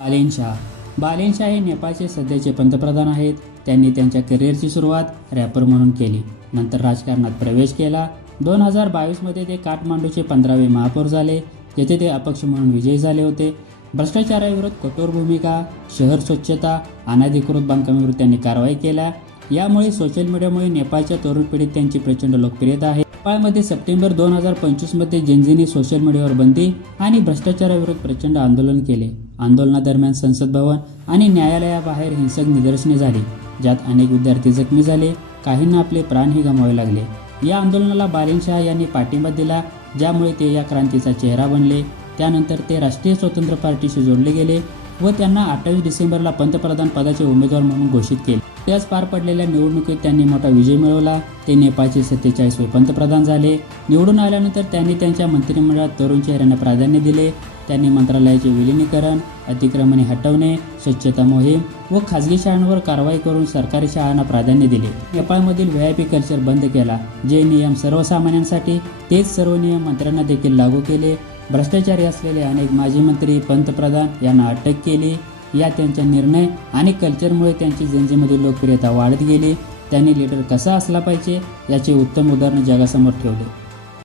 बालेन शाह हे नेपाळचे सध्याचे पंतप्रधान आहेत. त्यांनी त्यांच्या करिअरची सुरुवात रॅपर म्हणून केली. नंतर राजकारणात प्रवेश केला. 2022 मध्ये ते काठमांडूचे 15वे महापौर झाले, जेथे ते अपक्ष म्हणून विजयी झाले होते. भ्रष्टाचाराविरोधात कठोर भूमिका, शहर स्वच्छता, अनधिकृत बांधकामाविरोधात त्यांनी कारवाई केल्या. यामुळे सोशल मीडियामुळे नेपाळच्या तरुण पिढीत त्यांची प्रचंड लोकप्रियता आहे. नेपाळमध्ये सप्टेंबर 2025 मध्ये जेनझीने सोशल मीडियावर बंदी आणि भ्रष्टाचाराविरोधात प्रचंड आंदोलन केले. आंदोलनादरम्यान संसद भवन आणि न्यायालयाबाहेर हिंसक निदर्शने झाली, ज्यात अनेक विद्यार्थी जखमी झाले. काहींना आपले प्राणही गमावे लागले. या आंदोलनाला बालेन शाह यांनी पाठिंबा दिला, ज्यामुळे ते या क्रांतीचा चेहरा बनले. त्यानंतर ते राष्ट्रीय स्वतंत्र पार्टीशी जोडले गेले व त्यांना 28 डिसेंबरला पंतप्रधान पदाचे उमेदवार म्हणून घोषित केले. त्याच पार पडलेल्या निवडणुकीत त्यांनी मोठा विजय मिळवला. ते नेपाळचे 47वे पंतप्रधान झाले. निवडून आल्यानंतर त्यांनी त्यांच्या मंत्रिमंडळात तरुण चेहऱ्यांना प्राधान्य दिले. त्यांनी मंत्रालयाचे विलिनीकरण, अतिक्रमणे हटवणे, स्वच्छता मोहीम व खाजगी शाळांवर कारवाई करून सरकारी शाळांना प्राधान्य दिले. नेपाळमधील व्हीआयपी कल्चर बंद केला. जे नियम सर्वसामान्यांसाठी, तेच सर्व नियम मंत्र्यांना देखील लागू केले. भ्रष्टाचारी असलेले अनेक माजी मंत्री, पंतप्रधान यांना अटक केली. या त्यांच्या निर्णय आणि कल्चरमुळे त्यांची जनतेमध्ये लोकप्रियता वाढत गेली. त्यांनी लीडर कसा असला पाहिजे याचे उत्तम उदाहरण जगासमोर ठेवले.